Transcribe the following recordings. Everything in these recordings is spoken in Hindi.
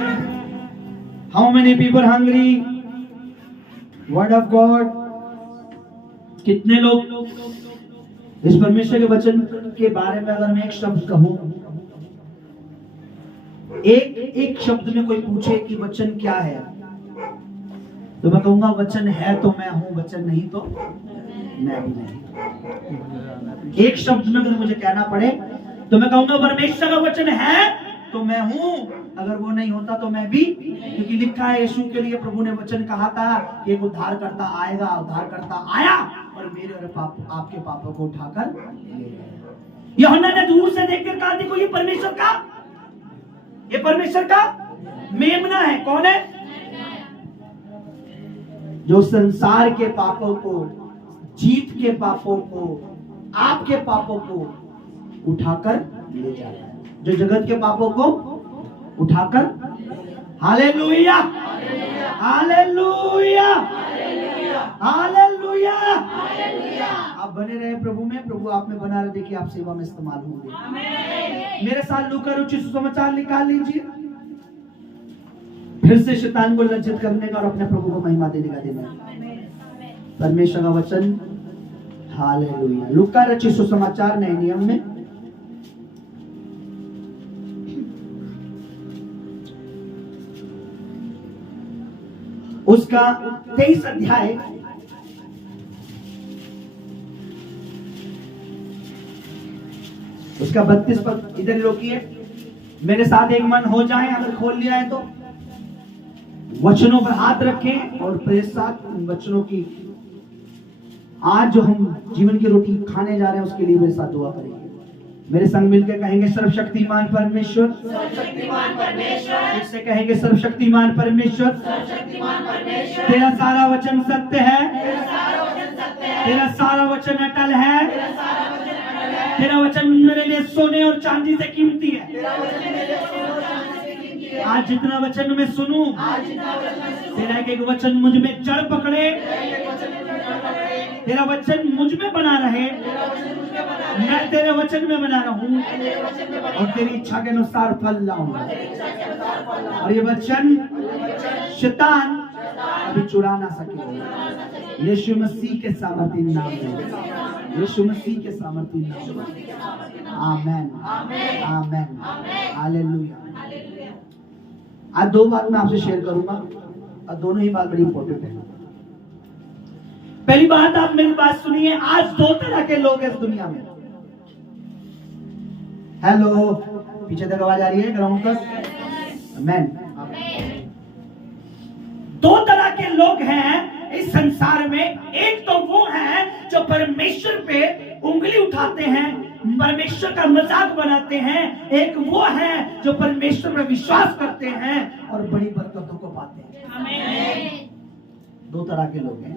How many people hungry word of God? कितने लोग इस परमेश्वर के वचन के बारे में अगर मैं एक शब्द कहूं, एक शब्द में कोई पूछे कि वचन क्या है, तो मैं कहूंगा वचन है तो मैं हूं, वचन नहीं तो मैं भी नहीं। एक शब्द में अगर मुझे कहना पड़े तो मैं कहूंगा परमेश्वर का वचन है तो मैं हूं, अगर वो नहीं होता तो मैं भी, क्योंकि लिखा है यीशु के लिए प्रभु ने वचन कहा था कि एक उद्धारकर्ता आएगा, उद्धारकर्ता आया और मेरे और आपके पापों को उठाकर ले गया। यूहन्ना ने दूर से देखकर कहा देखो ये परमेश्वर का मेमना है। कौन है? जो संसार के पापों को, जीत के पापों को, आपके पापों को उठाकर ले जाता है, जो जगत के पापों को उठाकर। Hallelujah, hallelujah, hallelujah. आप बने रहे प्रभु में, प्रभु आप में बना रहे, देखिए आप सेवा में इस्तेमाल होंगे। मेरे साथ लूका रुचि सुसमाचार निकाल लीजिए, फिर से शैतान को लज्जित करने का और अपने प्रभु को महिमा देने का दिन है। परमेश्वर का वचन, हालेलुया। लूका रचित सुसमाचार नए नियम में उसका 23 अध्याय उसका 32 पद इधर रोकिए। मेरे साथ एक मन हो जाए, अगर खोल लिया है तो वचनों पर हाथ रखें और प्रेस साथ वचनों की आज जो हम जीवन की रोटी खाने जा रहे हैं उसके लिए मेरे साथ दुआ करेंगे। मेरे संग मिलकर कहेंगे सर्वशक्तिमान परमेश्वर, सर्वशक्तिमान परमेश्वर, फिर से कहेंगे सर्वशक्तिमान परमेश्वर, सर्वशक्तिमान परमेश्वर, तेरा सारा वचन सत्य है, तेरा सारा वचन सत्य है, तेरा सारा वचन अटल है, तेरा सारा वचन अटल है, तेरा वचन मेरे लिए सोने और चांदी से कीमती है। तेरा वचन मेरे लिए सोने और चांदी से कीमती है। आज जितना वचन मैं सुनूं, आज जितना वचन मैं सुनूं, तेरा एक वचन मुझ में जड़ पकड़े, तेरा एक वचन मुझ में पकड़े, तेरा वचन मुझ में बना रहे, तेरा वचन मुझ में बना रहे, मैं तेरे वचन में बना रहूं मैं तेरे वचन में बना और तेरी इच्छा के अनुसार फल लाऊं। तेरी इच्छा के अनुसार फल लाऊं। और ये वचन शैतान अभी चुरा ना सके, यीशु मसीह के सामर्थी नाम में, यीशु मसीह के सामर्थी नाम में। आमेन, आमेन, हालेलुया। आज दो बात मैं आपसे शेयर करूंगा और दोनों ही बात बड़ी इंपॉर्टेंट है। पहली बात, आप मेरी बात सुनिए। आज दो तरह के लोग हैं इस दुनिया में। हेलो, पीछे तक आवाज आ रही है ग्राउंड तक? आमेन। दो तरह के लोग हैं इस संसार में। एक तो वो हैं जो परमेश्वर पे उंगली उठाते हैं, परमेश्वर का मजाक बनाते हैं। एक वो है जो परमेश्वर पर विश्वास करते हैं और बड़ी बरकतों को पाते हैं। आमीन। दो तरह के लोग हैं।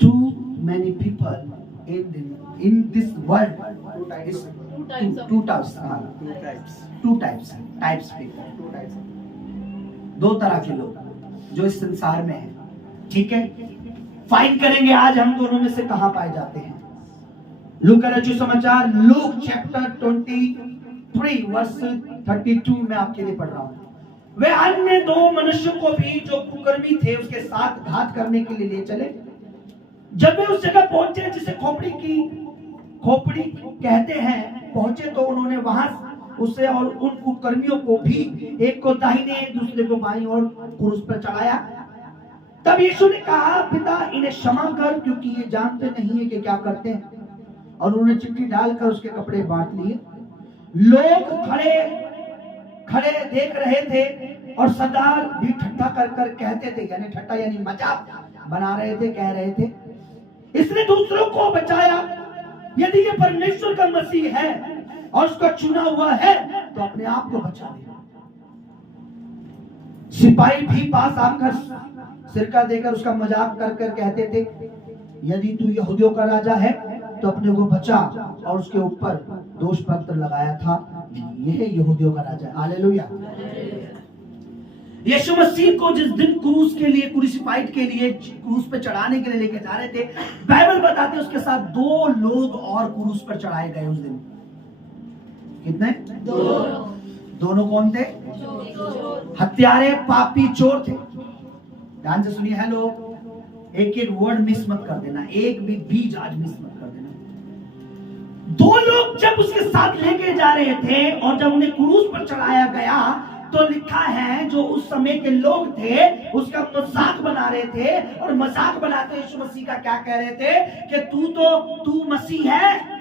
Too many people in this world. Two types people. दो तरह के लोग जो इस संसार में हैं। ठीक है, फाइट करेंगे आज हम दोनों में से कहां पाए जाते हैं। लूका रचित समाचार, लूक चैप्टर 23 वर्स 32 में आपके लिए पढ़ रहा हूं। वे अन्य दो मनुष्य को भी जो कुकर्मी थे उसके साथ घात करने के लिए ले चले। जब वे उस जगह पहुंचे जिसे खोपड़ी कहते हैं, पहुंचे तो उन्होंने वहां उसे और उन कुकर्मियों को भी, एक को दाहिने दूसरे को बाईं ओर क्रूस पर चढ़ाया। तब यीशु ने कहा, पिता इन्हें क्षमा कर, क्योंकि ये जानते नहीं है कि क्या करते हैं। और उन्होंने चिट्ठी डालकर उसके कपड़े बांट लिए। लोग खड़े देख रहे थे और सरदार भी ठट्ठा कर कहते थे, यानी ठट्ठा यानी मजाक बना रहे थे, कह रहे थे, इसने दूसरों को बचाया। यदि ये परमेश्वर का मसीह है और उसका चुना हुआ है तो अपने आप को बचा ले। सिपाही भी पास आकर सिरका देकर उसका मजाक कर कहते थे, यदि तू यहूदियों का राजा है तो अपने को बचा। और उसके ऊपर दोष पत्र लगाया था, यह यहूदियों का राजा है। हालेलुया। यीशु मसीह को जिस दिन क्रूस के लिए, क्रूसिफाइड के लिए, क्रूस पे चढ़ाने के लिए लेके जा रहे थे, बाइबल बताते हैं उसके साथ दो लोग और क्रूस पर चढ़ाए गए उस दिन। कितने? दोनों कौन थे? हत्यारे, पापी, चोर थे। ध्यान से सुनिए। हेलो, एक एक वर्ड मिस मत कर देना, एक भी बीज आज मिस मत कर देना। दो लोग जब उसके साथ लेके जा रहे थे और जब उन्हें क्रूस पर चढ़ाया गया तो लिखा है जो उस समय के लोग थे उसका मजाक बना रहे थे, और मजाक बनाते यीशु मसीह का क्या कह रहे थे कि तू मसीह है।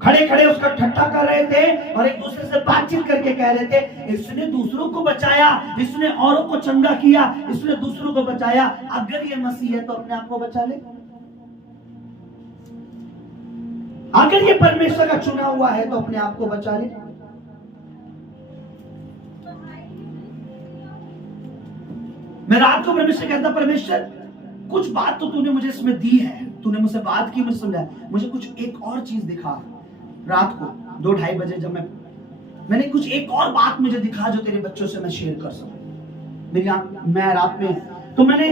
खड़े खड़े उसका ठट्ठा कर रहे थे और एक दूसरे से बातचीत करके कह रहे थे इसने दूसरों को बचाया, इसने औरों को चंगा किया, इसने दूसरों को बचाया, अगर ये मसीह है तो अपने आप को बचा ले। अगर ये परमेश्वर का चुना हुआ है तो अपने आप को बचा ले। मैं रात को परमेश्वर कहता, परमेश्वर कुछ बात तो तूने मुझे इसमें दी है, तूने मुझसे बात की, मुझे सुना, मुझे कुछ एक और चीज दिखा। रात को 2-2:30 बजे जब मैंने कुछ एक और बात मुझे दिखा जो तेरे बच्चों से मैं शेयर कर सकूं। मैं रात में तो मैंने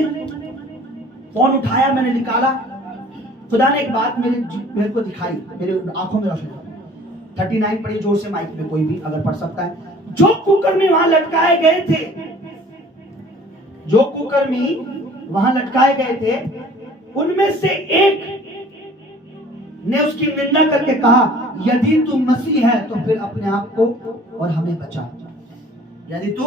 फोन उठाया, मैंने निकाला, खुदा ने एक बात मेरे को दिखाई, मेरे आंखों में रोशनी। 39 पढ़िए जोर से माइक में, कोई भी अगर पढ़ सकता है। जो कुकर्मी वहां लटकाए गए थे, जो कुकर्मी वहां लटकाए गए थे, उनमें से एक ने उसकी निंदा करके कहा यदि तू मसीह है तो फिर अपने आप को और हमें बचा। यदि तू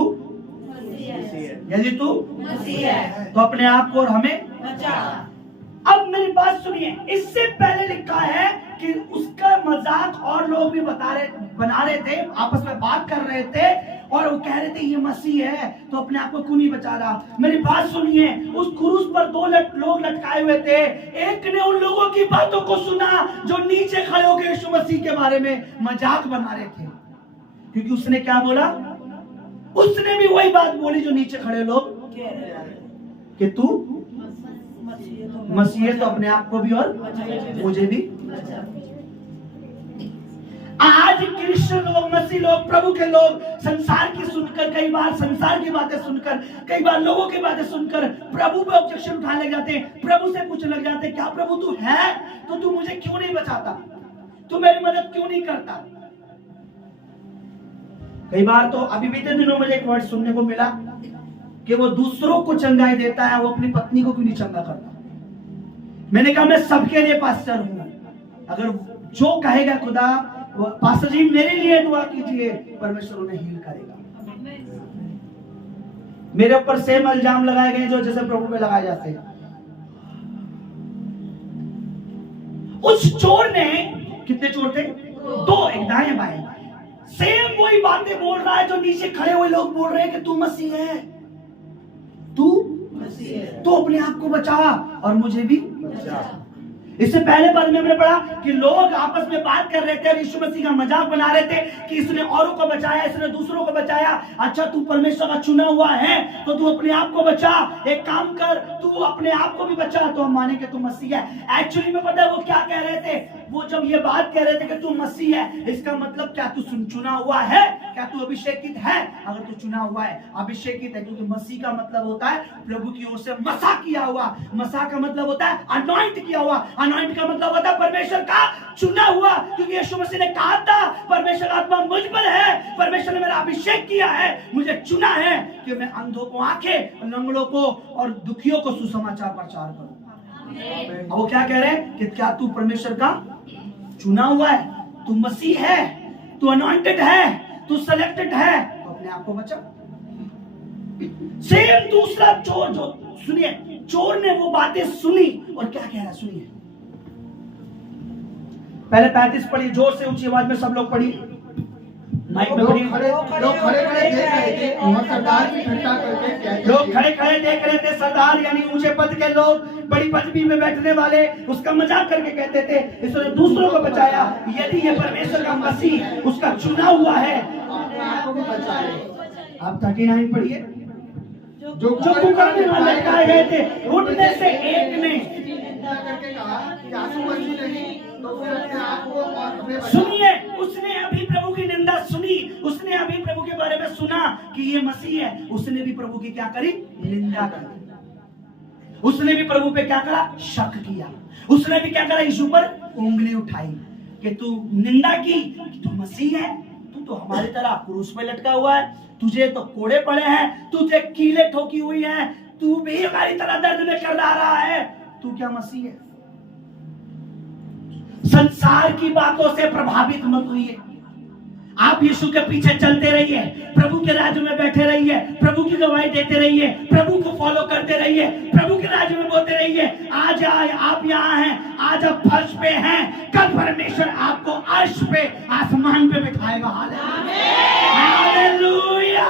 मसीह है तो अपने आप को और हमें बचा। अब मेरी बात सुनिए, इससे पहले लिखा है कि उसका मजाक और लोग भी बना रहे थे, आपस में बात कर रहे थे और वो कह रहे थे ये मसीह है तो अपने आप को क्यों नहीं बचा रहा। मेरी बात सुनिए, उस क्रूस पर 2 लोग लटकाए हुए थे। एक ने उन लोगों की बातों को सुना जो नीचे खड़े होकर यीशु मसीह के बारे में मजाक बना रहे थे, क्योंकि उसने क्या बोला, उसने भी वही बात बोली जो नीचे खड़े लोग कि तू मसीह है तो अपने आप को भी और मुझे भी। आज क्रिश्चियन लोग, मसीह लोग, प्रभु के लोग संसार की सुनकर, कई बार संसार की बातें सुनकर, कई बार लोगों की बातें सुनकर प्रभु पे ऑब्जेक्शन उठाने लग जाते हैं। प्रभु से पूछने लग जाते हैं क्या प्रभु तू है तो तू मुझे क्यों नहीं बचाता, तू मेरी मदद क्यों नहीं करता। कई बार तो अभी बीते दिनों मुझे एक वर्ड सुनने को मिला कि वो दूसरों को चंगाई देता है, वो अपनी पत्नी को क्यों नहीं चंगा करता। मैंने कहा मैं सबके लिए पास्टर हूं, अगर जो कहेगा खुदा, पास्टर जी मेरे लिए दुआ कीजिए, परमेश्वर उन्हें हील करेगा। मेरे ऊपर सेम इल्जाम लगाए गए जो जैसे प्रभु पे लगाए जाते हैं। उस चोर ने, कितने चोर थे, 2, एक दाएं बाएं, सेम वही बातें बोल रहा है जो नीचे खड़े हुए लोग बोल रहे हैं कि तू मसीह है, तू अपने आप को बचा और मुझे भी बचा। इससे पहले बार में हमने पढ़ा कि लोग आपस में बात कर रहे थे और यीशु मसीह का मजाक बना रहे थे कि इसने औरों को बचाया, इसने दूसरों को बचाया। अच्छा तू परमेश्वर का चुना हुआ है तो तू अपने आप को बचा, एक काम कर, तू अपने आप को भी बचा तो हम माने कि तू मसीह है। एक्चुअली में पता है वो क्या कह रहे थे, वो जब ये बात कह रहे थे कि तू मसीह है, इसका मतलब क्या तू चुना हुआ है, क्या तू अभिषेकित है। अगर तू चुना हुआ है, अभिषेकित है, क्योंकि मसीह का मतलब होता है प्रभु की ओर से मसा किया हुआ, मसा का मतलब होता है अनॉइंट किया हुआ, अनॉइंट का मतलब होता है परमेश्वर का चुना हुआ। क्योंकि यीशु मसीह ने कहा था परमेश्वर आत्मा मुझ पर है, परमेश्वर ने मेरा अभिषेक किया है, मुझे चुना है कि मैं अंधों को आंखें, लंगड़ों को और दुखियों को सुसमाचार प्रचार करूं। वो क्या कह रहे हैं कि क्या तू परमेश्वर का चुना हुआ है, तू मसीह है, तू अनॉइंटेड है, तू सेलेक्टेड है, तो अपने आप को बचा। सेम दूसरा चोर, जो सुनिए, चोर ने वो बातें सुनी और क्या कह रहा है सुनिए। पहले 35 पढ़ी, जोर से ऊंची आवाज में सब लोग पढ़ी, माइक में पढ़ी। लोग खड़े खड़े देख रहे थे और सरदार की ठट्ठा करके, लोग खड़े खड़े देख रहे थे, सरदार यानी ऊंचे पद के लोग, बड़ी पदवी में बैठने वाले उसका मजाक करके कहते थे इसने दूसरों को बचाया, यदि ये परमेश्वर का मसीह उसका चुना हुआ है आपको भी बचा ले। आप 39 पढ़िए। जो कुकर्मी में लटकाए गए थे, उनमें से एक ने निंदा करके कहा कि आंसू मसीह नहीं तो फिर अपने आप को और हमें बचा। सुनिए, उसने अभी प्रभु की निंदा सुनी, उसने अभी प्रभु के बारे में सुना कि ये मसीह है, उसने भी प्रभु की क्या करी, निंदा करी। उसने भी प्रभु पे क्या करा, शक किया। उसने भी क्या करा, यीशु पर उंगली उठाई कि तू निंदा की कि तू मसीह है, तू तो हमारी तरह क्रूस पे लटका हुआ है, तुझे तो कोड़े पड़े हैं, तुझे कीले ठोकी हुई है, तू भी हमारी तरह दर्द में कर रहा है, तू क्या मसीह है? संसार की बातों से प्रभावित मत होइए। आप यीशु के पीछे चलते रहिए, प्रभु के राज्य में बैठे रहिए, प्रभु की गवाही देते रहिए, प्रभु को फॉलो करते रहिए, प्रभु के राज्य में बोलते रहिए। आज आप यहाँ हैं, आज आप फर्श पे हैं, कल परमेश्वर आपको अर्श पे, आसमान पे बिठाएगा। हालेलुया।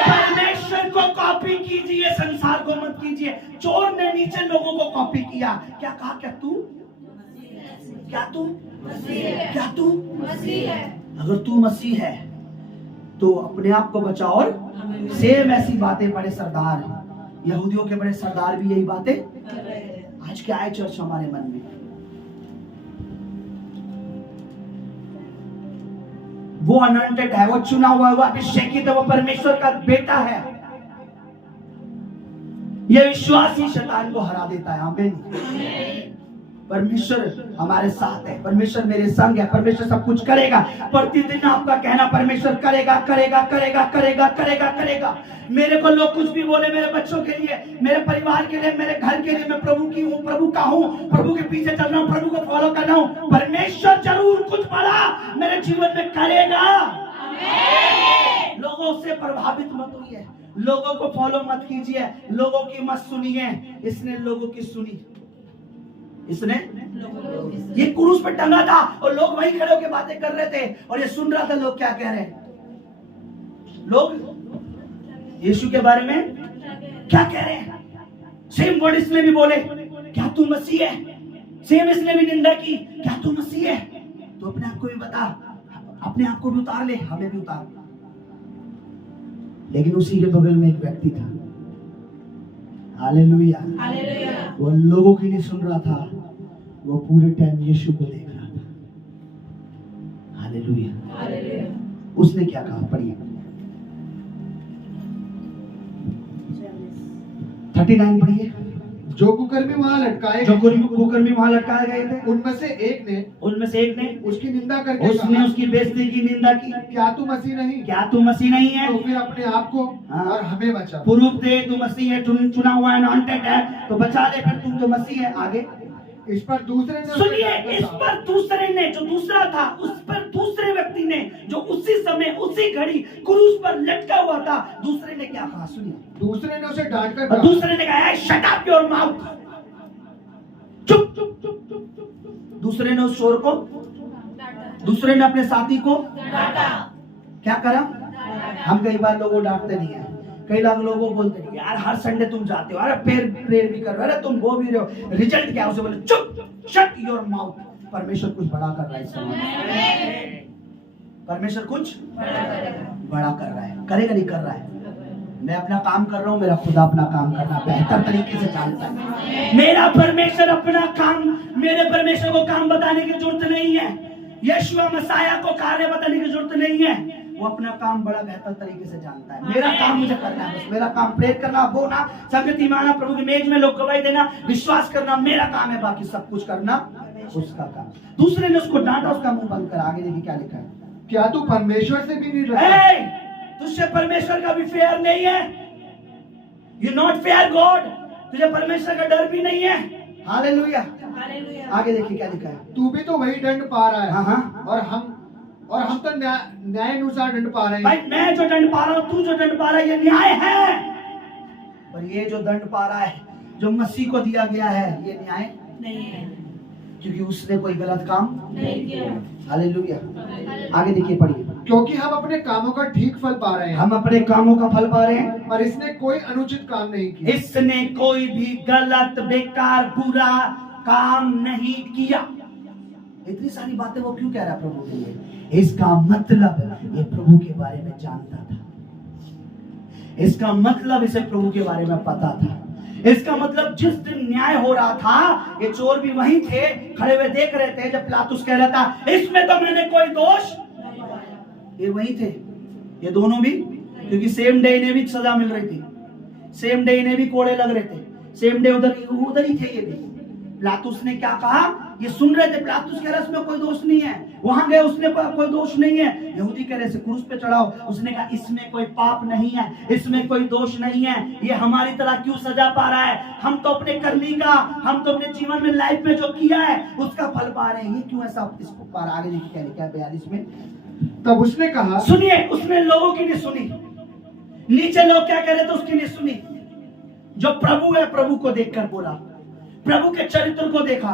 परमेश्वर को कॉपी कीजिए, संसार को मत कीजिए। चोर ने नीचे लोगों को कॉपी किया, क्या कहा? क्या तू मसीह है? अगर तू मसीह है तो अपने आप को बचा। और सेम ऐसी बातें बड़े सरदार, यहूदियों के बड़े सरदार भी यही बातें आज क्या है चर्च हमारे मन में। वो अनॉइंटेड है, वो चुना हुआ, वो अभिषेकित है, वो परमेश्वर का बेटा है। ये विश्वास ही शैतान को हरा देता है। आमीन। परमेश्वर हमारे साथ है, परमेश्वर मेरे संग है, परमेश्वर सब कुछ करेगा। प्रतिदिन आपका कहना परमेश्वर करेगा करेगा करेगा करेगा करेगा करेगा। मेरे को लोग कुछ भी बोले, मेरे बच्चों के लिए, मेरे परिवार के लिए, मेरे घर के लिए, मैं प्रभु की हूँ, प्रभु का हूँ, प्रभु के पीछे चल रहा हूँ, प्रभु को फॉलो कर रहा हूँ। परमेश्वर जरूर कुछ बड़ा मेरे जीवन में करेगा। लोगों से प्रभावित मत होइए, लोगों को फॉलो मत कीजिए, लोगों की मत सुनिए। इसने लोगों की सुनी, इसने ये क्रूस पर टंगा था और लोग वहीं खड़े होकर बातें कर रहे थे और ये सुन रहा था लोग क्या कह रहे हैं। लोग यीशु के बारे में क्या कह रहे हैं। सेम वर्ड इसने भी बोले, क्या तू मसीह है? सेम इसने भी निंदा की, क्या तू मसीह है? तो अपने आप को भी बता, अपने आप को भी उतार ले, हमें भी उतार। लेकिन उसी के बगल में एक व्यक्ति था, हालेलुया, वो लोगों की नहीं सुन रहा था, वो पूरे टाइम यीशु को देख रहा था। हालेलुया। उसने क्या कहा? पढ़िए 39 पढ़िए। जो कुकर्मी वहां लटकाए गए थे, उनमें से एक ने उसकी निंदा करके उसने उसकी बेइज्जती की, निंदा की। क्या तू मसीह नहीं? क्या तू मसीह नहीं है? तो फिर अपने आप को और हमें बचा। प्रूफ दे, तू मसीह है, चुना हुआ है, अनॉइंटेड है, तो बचा ले, फिर तू तो मसीह है। आगे इस पर दूसरे ने, सुनिए, इस पर दूसरे ने, जो दूसरा था, उस पर दूसरे व्यक्ति ने, जो उसी समय उसी घड़ी क्रूस पर लटका हुआ था, दूसरे ने क्या कहा? सुनिए, दूसरे ने उसे डांट कर और दूसरे ने कहा, शट अप योर माउथ, चुप। दूसरे ने उस चोर को, दूसरे ने अपने साथी को क्या करा? हम कई बार लोगों डांटते नहीं है, कई लोगों को बोलते नहीं, यार हर संडे तुम जाते हो, अरे प्रेयर भी कर रहे हो, अरे तुम वो भी रहे हो, रिजल्ट क्या? उसे बोले चुप, शट योर माउथ। परमेश्वर कुछ बड़ा कर रहा है इस समय। परमेश्वर कुछ बड़ा कर रहा है, करेगा नहीं कर रहा है। मैं अपना काम कर रहा हूँ, मेरा खुदा अपना काम करना बेहतर तरीके से जानता है। मेरा परमेश्वर अपना काम, मेरे परमेश्वर को काम बताने की जरूरत नहीं है, यीशु मसीह को कार्य बताने की जरूरत नहीं है। वो अपना काम बड़ा बेहतर तरीके से जानता है। मेरा काम मुझे करना है, बस मेरा काम प्रेयर करना, बोलना, संगति में आना, प्रभु की मेज में लोग गवाही देना, विश्वास करना, मेरा काम है। बाकी सब कुछ करना उसका काम। दूसरे ने उसको डांटा, उसका मुंह बंद कर। आगे देखिए क्या लिखा है। क्या तू परमेश्वर से भी नहीं डरता? तुझसे परमेश्वर का भी फेयर नहीं है। यू नॉट फेयर गॉड, तुझे परमेश्वर का डर भी नहीं है। हालेलुया। आगे देखिए क्या लिखा है। तू भी तो वही दंड पा रहा है। हाँ। और हम तो न्याय अनुसार दंड पा रहे हैं। भाई मैं जो दंड पा रहा हूँ, तू जो दंड पा रहा है, ये न्याय है। पर ये जो दंड पा रहा है, जो मसीह को दिया गया है, ये न्याय नहीं है, क्योंकि उसने कोई गलत काम नहीं किया। हालेलुया। आगे देखिए, पढ़िए। क्योंकि हम अपने कामों का ठीक फल पा रहे हैं। हम अपने कामों का फल पा रहे हैं, पर इसने कोई अनुचित काम नहीं किया। इसने कोई भी गलत, बेकार, बुरा काम नहीं किया। इतनी सारी बातें वो क्यों कह रहा है प्रभु के लिए? इसका मतलब ये प्रभु के बारे में जानता था, इसका मतलब इसे प्रभु के बारे में पता था। इसका मतलब जिस दिन न्याय हो रहा था, ये चोर भी वहीं थे, खड़े हुए देख रहे थे जब पिलातुस कह रहा था इसमें तो मैंने कोई दोष। ये वहीं थे, ये दोनों भी, क्योंकि सेम डे इन्हें भी सजा मिल रही थी, सेम डे इन्हें भी कोड़े लग रहे थे, सेम डे उधर ही थे ये भी। पिलातुस ने क्या कहा? ये सुन रहे थे, पिलातुस कह रहा इसमें कोई दोष नहीं है। वहां गए, उसने कोई दोष नहीं है। यहूदी कह रहे से क्रूस पे चढ़ाओ, उसने कहा इसमें कोई पाप नहीं है, इसमें कोई दोष नहीं है, ये हमारी तरह क्यों सजा पा रहा है? हम तो अपने करनी का, हम तो अपने जीवन में लाइफ में जो किया है उसका फल पा रहे हैं, ये क्यों ऐसा? इसको पार आगे देखिए क्या लिखा है 42 में। तब उसने कहा, सुनिए, उसने लोगों की नहीं सुनी, नीचे लोग क्या कह रहे थे उसकी नहीं सुनी। जो प्रभु है प्रभु को देखकर बोला, प्रभु के चरित्र को देखा,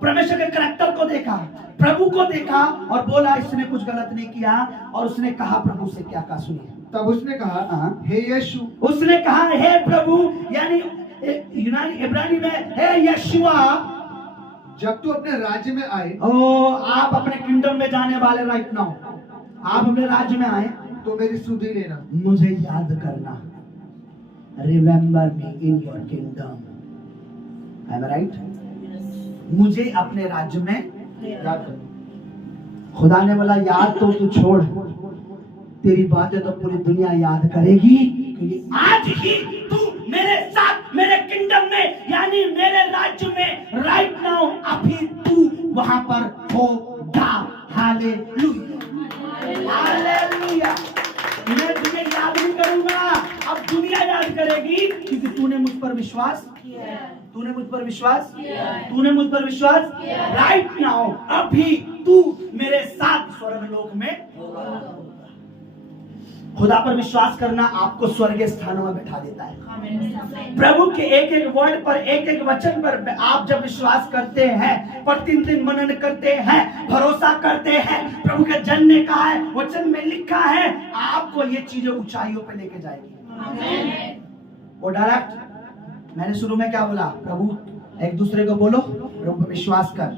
परमेश्वर के कैरेक्टर को देखा, प्रभु को देखा और बोला इसने कुछ गलत नहीं किया। और उसने कहा प्रभु से क्या कहा, सुनिए। तब उसने कहा, हे यीशु, उसने कहा हे प्रभु, यानी यूनानी इब्रानी में हे यशुआ, जब तू अपने राज्य में आए, ओ आप अपने किंगडम में जाने वाले राइट नाउ, आप अपने राज्य में आए तो मेरी सुधि लेना, मुझे याद करना, remember me in your kingdom. I am right? मुझे अपने राज्य में याद कर। खुदा ने बोला याद तो तू छोड़, तेरी बातें तो पूरी दुनिया याद करेगी, क्योंकि आज ही तू मेरे साथ मेरे किंगडम में यानी मेरे राज्य में राइट नाउ अभी तू वहां पर होगा। Hallelujah, hallelujah. मैं तुझे याद नहीं करूंगा, अब दुनिया याद करेगी, क्योंकि तूने मुझ पर विश्वास किया, तूने मुझ पर विश्वास किया, तूने मुझ पर विश्वास किया। राइट नाउ अभी तू मेरे साथ स्वर्गलोक में होगा। खुदा पर विश्वास करना आपको स्वर्गीय स्थानों में बैठा देता है। प्रभु के एक एक वर्ड पर, एक एक वचन पर आप जब विश्वास करते हैं, प्रतिदिन मनन करते हैं, भरोसा करते हैं, प्रभु के जन ने कहा है, वचन में लिखा है, आपको ये चीजें ऊंचाइयों पे लेके जाएगी। वो डायरेक्ट, मैंने शुरू में क्या बोला, प्रभु एक दूसरे को बोलो, प्रभु पर विश्वास कर,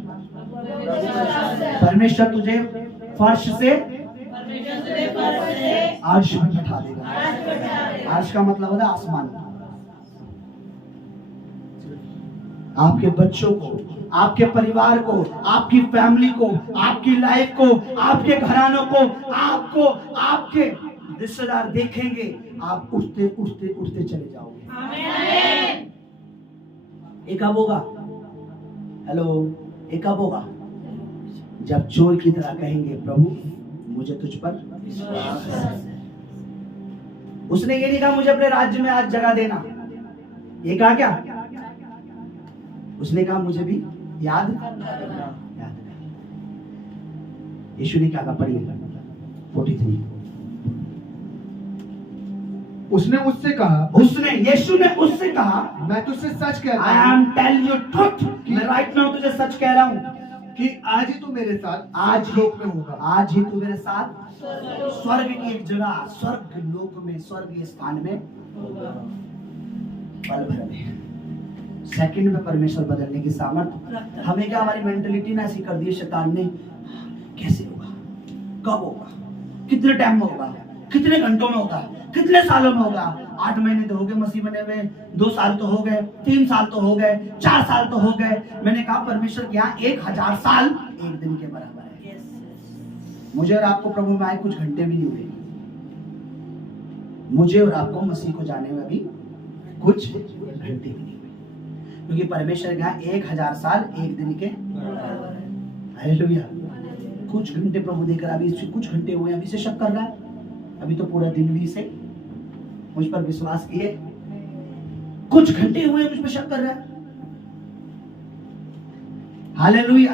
परमेश्वर तुझे फर्श से अर्श में बैठा देगा। अर्श का मतलब होता है आसमान। आपके बच्चों को, आपके परिवार को, आपकी फैमिली को, आपकी लाइफ को, आपके घरानों को, आपको, आपके रिश्तेदार देखेंगे, आप उठते उठते उठते चले जाओगे। एक कब होगा? हेलो, एक कब होगा? जब चोर की तरह कहेंगे प्रभु मुझे तुझ पर विश्वास है। उसने ये नहीं कहा मुझे अपने राज्य में आज जगह देना, ये कहा क्या? उसने कहा मुझे भी याद कर। यीशु ने क्या कहा? पढ़िए 43। उसने मुझसे कहा, यीशु ने उससे कहा, मैं तुझसे सच कहता हूं, I am tell you truth, मैं राइट नाउ तुझे सच कह रहा हूं कि आज ही तू मेरे साथ आज लोक में होगा। आज ही तू मेरे साथ स्वर्ग की एक जगह, स्वर्ग लोक में, स्वर्गीय स्थान में पल भर में, सेकंड में परमेश्वर बदलने की सामर्थ हमें क्या, हमारी मेंटलिटी ना ऐसी कर दी शैतान ने, कैसे होगा, कब होगा, कितने टाइम में होगा, कितने घंटों में होगा, कितने सालों में होगा। 8 महीने तो हो गए मसीह बने हुए, 2 साल तो हो गए, 3 साल तो हो गए, 4 साल तो हो गए। मैंने कहा परमेश्वर के यहाँ 1000 साल एक दिन के बराबर है। मुझे और आपको प्रभु में आए कुछ घंटे भी नहीं हुए, मुझे और आपको मसीह को जाने में भी कुछ घंटे भी नहीं हुए, क्योंकि परमेश्वर के यहाँ 1000 साल एक दिन के बराबर है। हालेलुया। कुछ घंटे प्रभु देकर, अभी कुछ घंटे हुए, अभी से शक कर रहा है, अभी तो पूरा दिन भी से मुझ पर विश्वास किए, कुछ घंटे हुए मुझ पर शक कर रहा है। हालेलुया।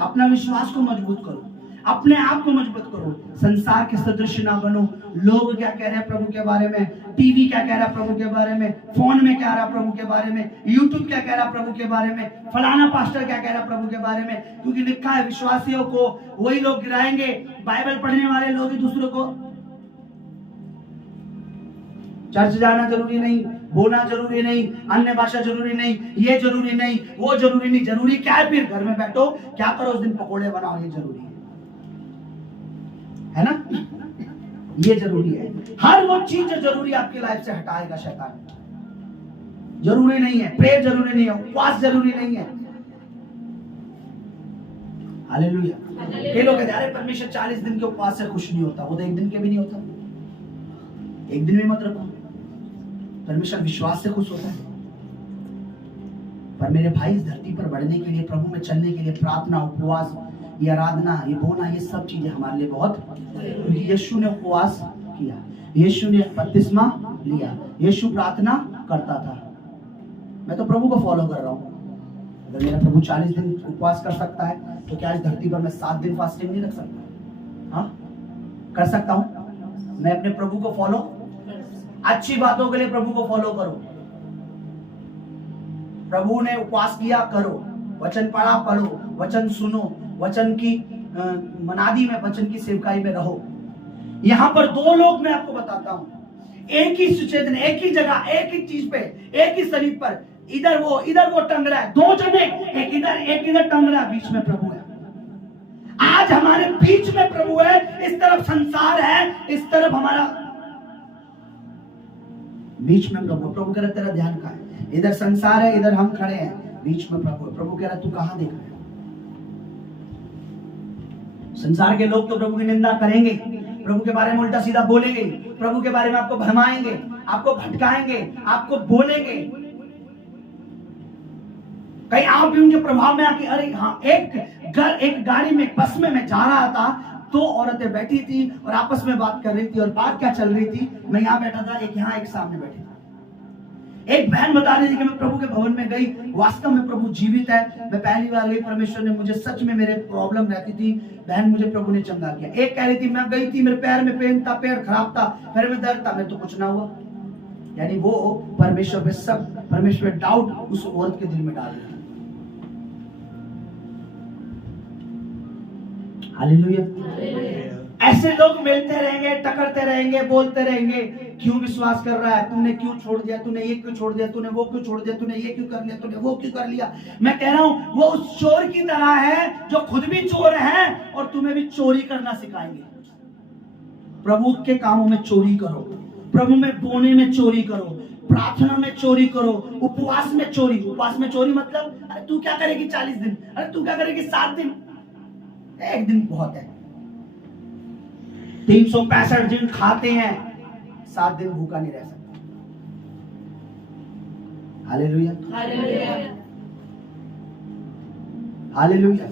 अपना विश्वास को मजबूत करो, अपने आप को मजबूत करो, संसार के सदृश ना बनो। लोग क्या कह रहे हैं प्रभु के बारे में, टीवी क्या कह रहा है प्रभु के बारे में, फोन में क्या रहा प्रभु के बारे में, यूट्यूब क्या कह रहा प्रभु के बारे में, फलाना पास्टर क्या कह रहा प्रभु के बारे में, क्योंकि लिखा है विश्वासियों को वही लोग गिराएंगे, बाइबल पढ़ने वाले लोग ही दूसरों को। चर्च जाना जरूरी नहीं, बोलना जरूरी नहीं, अन्य भाषा जरूरी नहीं, ये जरूरी नहीं, वो जरूरी नहीं। जरूरी क्या है? फिर घर में बैठो, क्या करो, उस दिन पकोड़े बनाओ, ये जरूरी है ना? ये जरूरी है। हर वो चीज जो जरूरी आपकी लाइफ से हटाएगा शैतान। जरूरी नहीं है प्रेयर, जरूरी नहीं है उपवास, जरूरी नहीं है। हालेलुया। कई लोग कहते हैं अरे परमेश्वर 40 दिन के उपवास से खुश नहीं होता, वो तो एक दिन के भी नहीं होता। एक दिन में मत रखो, परमेश्वर विश्वास से खुश होता है। पर मेरे भाई, इस धरती पर बढ़ने के लिए, प्रभु में चलने के लिए प्रार्थना, उपवास, ये आराधना, ये बोना, ये सब चीजें हमारे लिए बहुत। यीशु ने उपवास किया, यीशु ने बपतिस्मा लिया, यीशु प्रार्थना करता था। मैं तो प्रभु को फॉलो कर रहा हूँ। अगर मेरा प्रभु 40 दिन उपवास कर सकता है तो क्या इस धरती पर मैं 7 दिन फास्टिंग नहीं रख सकता? हाँ, कर सकता हूँ। मैं अपने प्रभु को फॉलो, अच्छी बातों के लिए प्रभु को फॉलो करो। प्रभु ने उपवास किया, करो। वचन पढ़ा, पढ़ो। वचन सुनो, वचन की मनादी में, वचन की सेवकाई में रहो। यहाँ पर 2 लोग मैं आपको बताता हूँ, एक ही सुचेतन, एक ही जगह, एक ही चीज पे, एक ही शरीर पर, इधर वो टंग रहा है। 2 जने, एक इधर टंग रहा है, बीच में प्रभु है। आज हमारे बीच में प्रभु है, इस तरफ संसार है, इस तरफ हमारा, बीच में प्रभु। प्रभु कह रहा तेरा ध्यान कहाँ है? इधर संसार है, इधर हम खड़े हैं, बीच में प्रभु। प्रभु कह रहा तू कहां देख रहा है? संसार के लोग तो प्रभु की निंदा करेंगे, प्रभु के बारे में उल्टा सीधा बोलेंगे, प्रभु के बारे में आपको भरमाएंगे, आपको भटकाएंगे, आपको बोलेंगे। कहीं आप भी उनके प्रभाव में आके, अरे हाँ, एक गाड़ी में, बस में मैं जा रहा था, 2 औरतें बैठी थी और आपस में बात कर रही थी। और बात क्या चल रही थी? मैं यहाँ बैठा था, एक यहाँ, एक सामने बैठी थी। एक बहन बता रही थी कि मैं प्रभु के भवन में गई, वास्तव में प्रभु जीवित है, मैं पहली बार गई, परमेश्वर ने मुझे, सच में मेरे प्रॉब्लम रहती थी, बहन मुझे प्रभु ने चंगा किया। एक कह रही थी मैं गई थी, मेरे पैर में पेन था, पैर खराब था, पैर में दर्द था, मेरे तो कुछ ना हुआ। यानी वो परमेश्वर पे सब, परमेश्वर डाउट उस औरत के दिल में डाल दिया। हालेलुया। ऐसे लोग मिलते रहेंगे, टकरते रहेंगे, बोलते रहेंगे, क्यों विश्वास कर रहा है, तूने क्यों छोड़ दिया, तूने ये क्यों छोड़ दिया, तूने वो क्यों छोड़ दिया, तूने ये क्यों कर लिया, तूने वो क्यों कर लिया। मैं कह रहा हूं वो उस चोर की तरह है जो खुद भी चोर है और तुम्हें भी चोरी करना सिखाएंगे। प्रभु के कामों में चोरी करो, प्रभु में बोने में चोरी करो, प्रार्थना में चोरी करो, उपवास में चोरी। उपवास में चोरी मतलब, अरे तू क्या करेगी 40 दिन, अरे तू क्या करेगी 7 दिन, एक दिन बहुत है। 365 दिन खाते हैं, 7 दिन भूखा नहीं रह सकता। Hallelujah, hallelujah, hallelujah.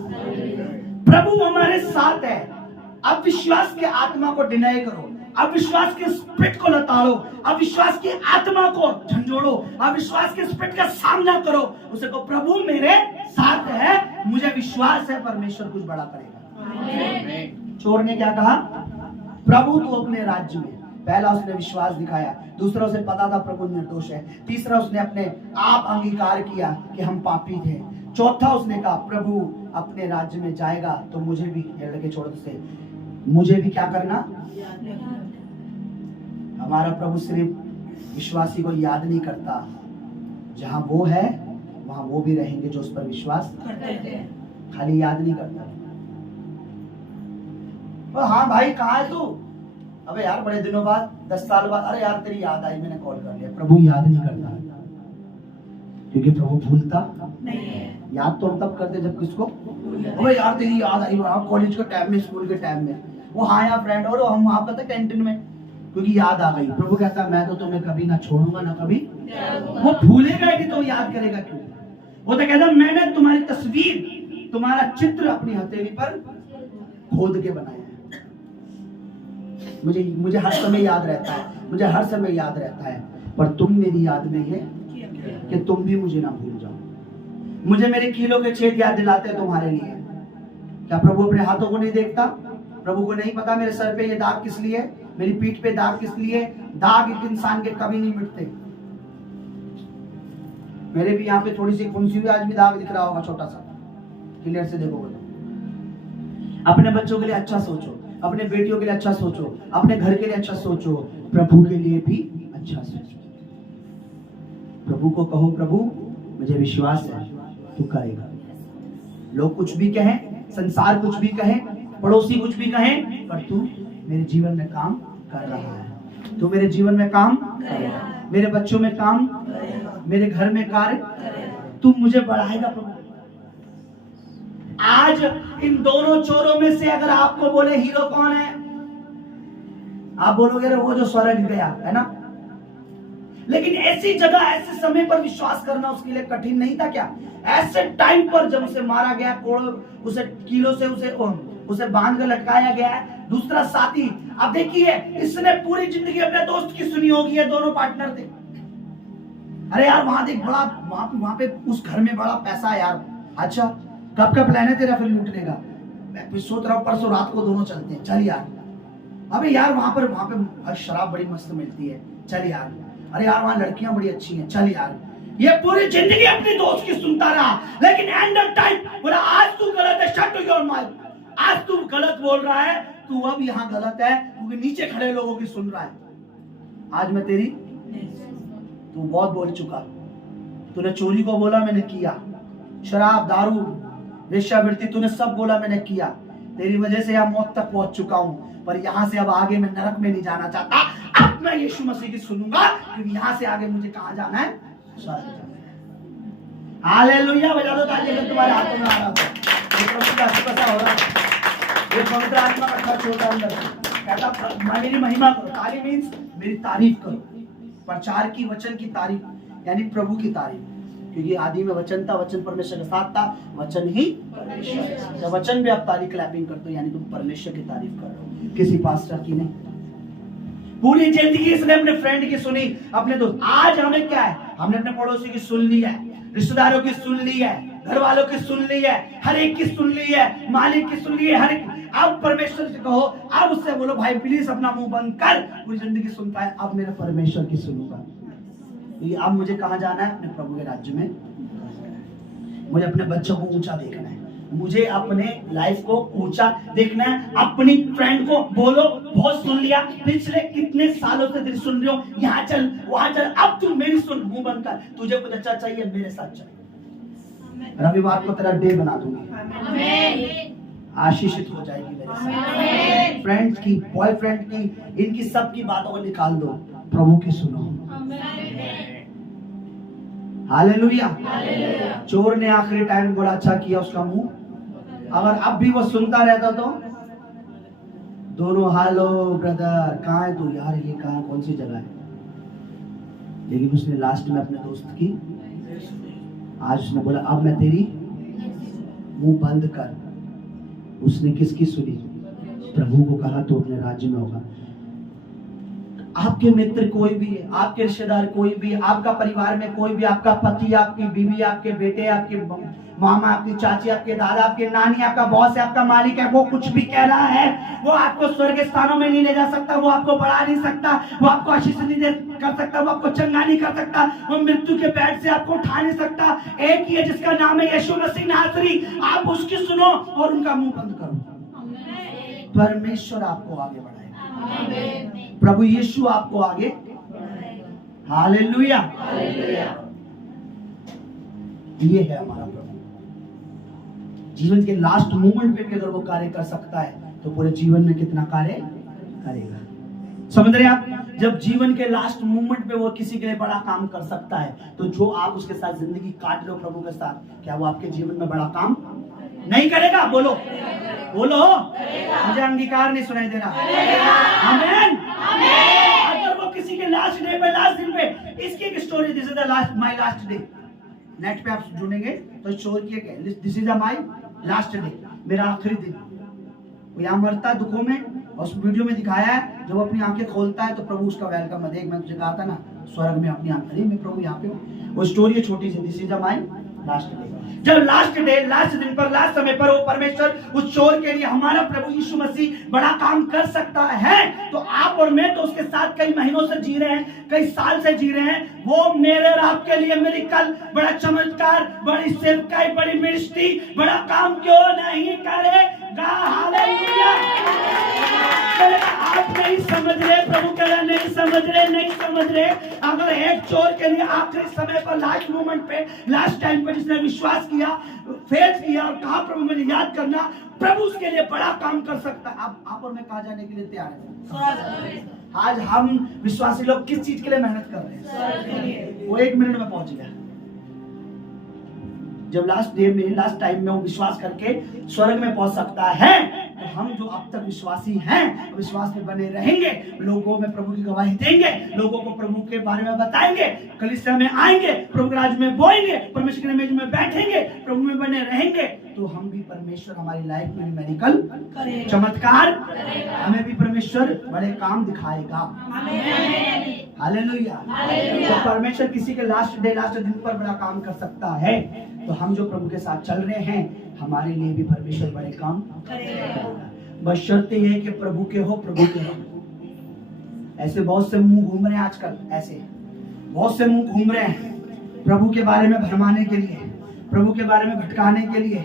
प्रभु हमारे साथ है। अब विश्वास के आत्मा को डिनाई करो, अब विश्वास के स्पिरिट को लताड़ो, अब विश्वास की आत्मा को झंझोड़ो, अब विश्वास के स्पिरिट का सामना करो। उसे कहो प्रभु मेरे साथ है, मुझे विश्वास है परमेश्वर कुछ बड़ा करेगा। चोर ने क्या कहा? प्रभु तो अपने राज्य में। पहला उसने विश्वास दिखाया, दूसरा उसे पता था प्रभु निर्दोष है, तीसरा उसने अपने आप अंगीकार किया कि हम पापी थे, चौथा उसने कहा प्रभु अपने राज्य में जाएगा तो मुझे भी, लड़के छोड़ से, मुझे भी क्या करना। हमारा प्रभु सिर्फ विश्वासी को याद नहीं करता, जहां वो है वहां वो भी रहेंगे जो उस पर विश्वास करते हैं। खाली याद नहीं करता। हाँ भाई कहाँ है तू? अबे यार बड़े दिनों बाद, 10 साल बाद, अरे यार तेरी याद आई, मैंने कॉल कर लिया। प्रभु याद नहीं करता, क्योंकि प्रभु भूलता नहीं है। याद तो हम तब करते जब किसको, अबे यार तेरी याद आई कॉलेज के टाइम में, स्कूल के टाइम में, वो हाँ यार फ्रेंड, और हम वहां पर थे कैंटीन में, क्योंकि याद आ गई। प्रभु कहता मैं तो तुम्हें कभी ना छोड़ूंगा ना कभी। वो भूलेगा कि तो याद करेगा क्यों? वो तो कहता मैंने तुम्हारी तस्वीर, तुम्हारा चित्र अपनी हथेली पर खोद के बनाया है। मुझे हर समय याद रहता है, मुझे हर समय याद रहता है, पर तुम मेरी याद में है कि तुम भी मुझे ना भूल जाओ। मुझे मेरे कीलों के छेद याद दिलाते हैं तुम्हारे लिए। क्या प्रभु अपने हाथों को नहीं देखता? प्रभु को नहीं पता मेरे सर पे ये दाग किस लिए, मेरी पीठ पे दाग किस लिए? दाग एक इंसान के कभी नहीं मिटते। मेरे भी यहाँ पे थोड़ी सी फुंसी हुई, आज भी दाग दिख रहा होगा छोटा सा, क्लियर से देखोगे तो। अपने बच्चों के लिए अच्छा सोचो, अपने बेटियों के लिए अच्छा सोचो, अपने घर के लिए अच्छा सोचो, प्रभु के लिए भी अच्छा सोचो। प्रभु को कहो प्रभु मुझे विश्वास है तू करेगा। लोग कुछ भी कहें, संसार कुछ भी कहे, पड़ोसी कुछ भी कहे, पर तू मेरे जीवन में काम कर रहा है। तू मेरे जीवन में काम करेगा, मेरे बच्चों में काम, मेरे घर में कार्य तू मुझे बढ़ाएगा प्रभु। आज इन दोनों चोरों में से अगर आपको बोले हीरो कौन है, आप बोलोगे वो जो स्वर्ग गया है ना। लेकिन ऐसी जगह ऐसे समय पर विश्वास करना उसके लिए कठिन नहीं था क्या? ऐसे टाइम पर जब उसे मारा गया, कोड़ो उसे कीलों से उसे बांध कर लटकाया गया है, दूसरा साथी। अब देखिए, इसने पूरी जिंदगी अपने दोस्त की सुनी होगी, ये दोनों पार्टनर थे। अरे यार वहां देख, बड़ा वहां पे उस घर में बड़ा पैसा है यार। अच्छा, कब का प्लान है तेरा फिर लूटने का? मैं फिर सोच रहा हूँ परसों रात को दोनों चलते हैं, चल यार। अबे यार वहां पे शराब बड़ी मस्त मिलती है, चल यार। अरे यार वहां लड़कियां बड़ी अच्छी हैं, चल यार। ये पूरी जिंदगी अपनी दोस्त की सुनता रहा, लेकिन एंड ऑफ टाइम बोला आज तू गलत है, शट योर माउथ, आज तू गलत बोल रहा है, तू अब यहाँ गलत है, क्योंकि नीचे खड़े लोगों की सुन रहा है। आज मैं तेरी, तू बहुत बोल चुका, तूने चोरी को बोला मैंने किया, शराब दारू वेश्यावृत्ति तूने सब बोला मैंने किया, तेरी वजह से यहाँ मौत तक पहुंच चुका हूं, पर यहाँ से अब आगे मैं नरक में नहीं जाना चाहता। अब मैं यीशु मसीह की सुनूंगा, क्योंकि यहाँ से आगे मुझे कहाँ जाना है? स्वर्ग जाना है। हालेलुया, बजा दो ताली अगर तुम्हारे हाथों में आ रहा हो रहा है। ये पवित्र आत्मा का खर्च होता है अंदर, कहता मेरी महिमा करो। ताली मीन्स मेरी तारीफ करो, प्रचार की, वचन की तारीफ, यानी प्रभु की तारीफ, क्योंकि आदि में वचन था, वचन परमेश्वर के साथ था, वचन ही परमेश्वर। जब वचन भी आप तारीफ क्लैपिंग करते हो, यानी तुम परमेश्वर की तारीफ कर रहे हो, किसी पास्टर की नहीं। पूरी जिंदगी इसने अपने फ्रेंड की सुनी, अपने दोस्त। आज हमें क्या है? हमने अपने पड़ोसी की सुन ली है, रिश्तेदारों की सुन ली है, घर वालों की सुन ली है, हर एक की सुन ली है, मालिक की सुन ली है, हर एक। अब परमेश्वर से कहो, अब उससे बोलो भाई प्लीज अपना मुंह बंद कर, पूरी जिंदगी सुनता है, अब मेरे परमेश्वर की सुनूंगा। अब मुझे कहाँ जाना है? अपने प्रभु के राज्य में। मुझे अपने बच्चों को ऊंचा देखना है, मुझे अपने लाइफ को ऊंचा देखना है। अपनी फ्रेंड को बोलो बहुत सुन लिया, पिछले कितने सालों से तेरी सुन रही हो, यहाँ चल वहां चल, अब तू मेरी सुन, मुंह बंद कर, तुझे कुछ अच्छा चाहिए मेरे साथ चल। रविवार को तेरा डे बना दूंगी, आशीषित हो जाएगी मेरे साथ। फ्रेंड्स की, बॉयफ्रेंड की, इनकी सबकी बातों को निकाल दो, प्रभु की सुनो। हालेलुया। चोर ने आखिरी टाइम बड़ा अच्छा किया, उसका मुंह, अगर अब भी वो सुनता रहता तो दोनों, हालो ब्रदर कहाँ है तू यार, ये कहाँ, कौन सी जगह है? लेकिन उसने लास्ट में अपने दोस्त की, आज उसने बोला अब मैं तेरी, मुंह बंद कर। उसने किसकी सुनी? प्रभु को कहा तो अपने राज्य में होगा। आपके मित्र कोई भी है, आपके रिश्तेदार कोई भी है, आपका परिवार में कोई भी, आपका पति, आपकी बीवी, आपके बेटे, आपके मामा, आपकी चाची, आपके दादा, आपके नानी, आपका बॉस है, आपका मालिक है, वो कुछ भी कह रहा है, वो आपको स्वर्ग स्थानों में नहीं ले जा सकता, वो आपको बढ़ा नहीं सकता, वो आपको आशीष नहीं दे कर सकता, वो आपको चंगा नहीं कर सकता, वो मृत्यु के बेड से आपको उठा नहीं सकता। एक ही है जिसका नाम है यीशु मसीह नासरी। आप उसकी सुनो और उनका मुंह बंद करो, परमेश्वर आपको आगे बढ़ाएगा, प्रभु यीशु आपको आगे। हालेलुया। ये है हमारा प्रभु। जीवन के लास्ट मोमेंट पे भी अगर वो कार्य कर सकता है तो पूरे जीवन में कितना कार्य करेगा? समझ रहे आप? जब जीवन के लास्ट मोमेंट पे वो किसी के लिए बड़ा काम कर सकता है, तो जो आप उसके साथ जिंदगी काट लो प्रभु के साथ, क्या वो आपके जीवन में बड़ा काम नहीं करेगा? बोलो बोलो, मुझे अंगीकार नहीं सुनाई दे रहा। आमीन। अगर वो किसी के लास्ट डे पे, लास्ट दिन पे, इसकी एक story, this is the last, my last day, net पे आप जुड़ेंगे तो स्टोरी है, this is my last day, मेरा आखिरी दिन। वो यहाँ मरता है दुखों में, और उस वीडियो में दिखाया है जब अपनी आंखें खोलता है तो प्रभु उसका वेलकम है। देख, मैं तुझे कहा था ना स्वर्ग में अपनी आंखें, मैं प्रभु यहाँ पे हूँ। वो स्टोरी है छोटी सी, this is my last day. जब लास्ट डे, लास्ट दिन पर, लास्ट समय पर वो परमेश्वर उस चोर के लिए, हमारा प्रभु यीशु मसीह बड़ा काम कर सकता है, तो आप और मैं तो उसके साथ कई महीनों से जी रहे हैं, कई साल से जी रहे हैं। वो मेरे और आपके लिए मिरेकल, बड़ा चमत्कार, बड़ी सेवकाई, बड़ी मिनिस्ट्री, बड़ा काम क्यों नहीं करेगा? हालेलुया। आप नहीं समझ रहे, प्रभु कह रहे नहीं समझ रहे, नहीं समझ रहे। अगर एक चोर के लिए आखिरी समय पर, लास्ट मोमेंट पे, लास्ट टाइम पे जिसने विश्वास किया, फेथ किया और कहा प्रभु मुझे याद करना, प्रभु उसके लिए बड़ा काम कर सकता है। आप और मैं कहाँ जाने के लिए तैयार हैं? आज हम विश्वासी लोग किस चीज के लिए मेहनत कर रहे हैं? वो 1 मिनट में पहुंच गया। जब लास्ट डे में, लास्ट टाइम में वो विश्वास करके स्वर्ग में पहुंच सकता है, तो हम जो अब तक विश्वासी हैं विश्वास में बने रहेंगे, लोगों में प्रभु की गवाही देंगे, लोगों को प्रभु के बारे में बताएंगे, कलीसिया में आएंगे, प्रभु के राज्य में बोएंगे, परमेश्वर के मेज में बैठेंगे, प्रभु में बने रहेंगे, तो हम भी परमेश्वर हमारी लाइफ में मेडिकल चमत्कार, हमें भी परमेश्वर बड़े काम दिखाएगा। हालेलुया। तो परमेश्वर किसी के लास्ट दिन पर बड़ा काम कर सकता है, तो हम जो प्रभु के साथ चल रहे हैं हमारे लिए भी परमेश्वर बड़े काम करेगा। बशर्ते ये कि प्रभु के हो, प्रभु के हो। ऐसे बहुत से मुंह घूम रहे हैं आजकल, ऐसे बहुत से मुंह घूम रहे हैं प्रभु के बारे में भरमाने के लिए, प्रभु के बारे में भटकाने के लिए।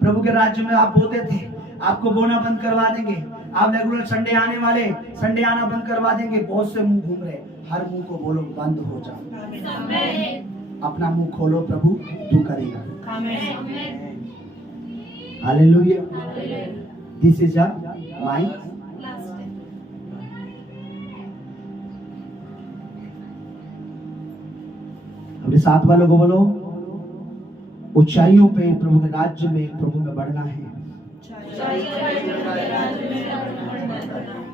प्रभु के राज्य में आप बोलते थे, आपको बोना बंद करवा देंगे, आप रेगुलर संडे आने वाले, संडे आना बंद करवा देंगे। बहुत से मुंह घूम रहे, हर मुंह को बोलो बंद हो जाओ, अपना मुंह खोलो, प्रभु तू करेगा। हालेलुया। दिस इज माय अपने साथ वालों को बोलो, ऊंचाइयों पे प्रभु के राज्य में प्रभु में बढ़ना है,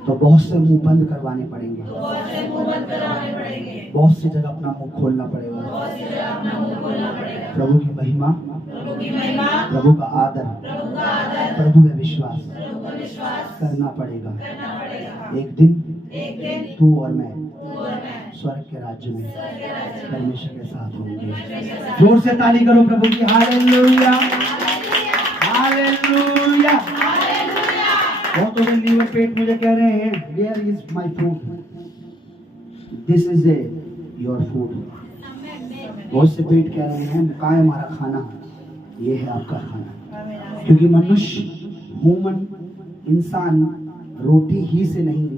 तो बहुत से मुंह बंद करवाने पड़ेंगे, बहुत सी जगह अपना मुंह खोलना पड़ेगा। प्रभु की महिमा, प्रभु का आदर, प्रभु में विश्वास करना पड़ेगा। एक दिन तू और मैं स्वर्ग के राज्य में परमेश्वर के साथ होंगे। जोर से ताली करो प्रभु की। Hallelujah, hallelujah. बहुतों के लीवर पेट मुझे कह रहे हैं, Where is my food? This is your food. बहुत से पेट कह रहे हैं, कहाँ है हमारा खाना? ये है आपका खाना। क्योंकि मनुष्य, ह्यूमन, इंसान रोटी ही से नहीं,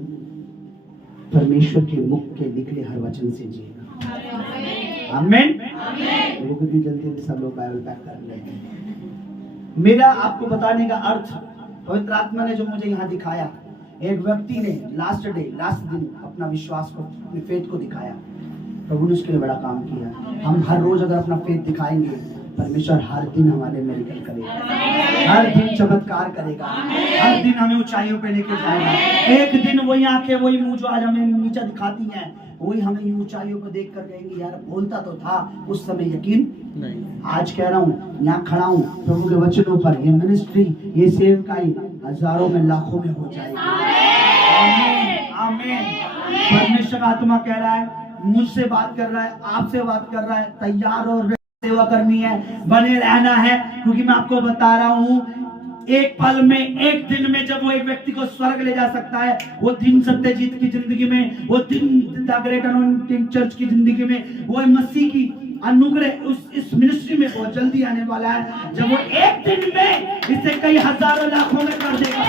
परमेश्वर के मुख के निकले हर वचन से जिएगा। आमीन। वो कितनी जल्दी में सब लोग बाइबल पैक कर लेंगे। मेरा आपको बताने का अर्थ, पवित्र आत्मा ने जो मुझे यहाँ दिखाया, एक व्यक्ति ने लास्ट दिन अपना विश्वास को, अपने फेथ को दिखाया। प्रभु ने उसके लिए बड़ा काम किया। हम हर रोज अगर अपना फेथ दिखाएंगे, परमेश्वर हर दिन हमारे मेडिकल करेगा, हर दिन चमत्कार करेगा, हर दिन हमें ऊंचाइयों पे लेके जाएगा। एक दिन वही आंखें, वही मुंह जो आज हमें नीचा दिखाती हैं, वही हमें ऊंचाइयों को देख कर कहेंगे, यार बोलता तो था उस समय, यकीन नहीं। आज कह रहा हूँ, यहाँ खड़ा हूँ प्रभु के वचनों पर, ये मिनिस्ट्री, ये सेवकाई हजारों में लाखों में हो जाएगी। आमीन, आमीन। परमेश्वर आत्मा कह रहा है, मुझसे बात कर रहा है, आपसे बात कर रहा है, तैयार और सेवा करनी है, बने रहना है। क्योंकि मैं आपको बता रहा हूँ, एक पल में, एक दिन में जब वो एक व्यक्ति को स्वर्ग ले जा सकता है, वो दिन सत्यजीत की जिंदगी में, वो दिन द ग्रेट अनॉइंटिंग चर्च की जिंदगी में, वो मसीह की अनुग्रह इस मिनिस्ट्री में बहुत जल्दी आने वाला है, जब वो एक दिन में इसे कई हजारों लाखों में कर देगा।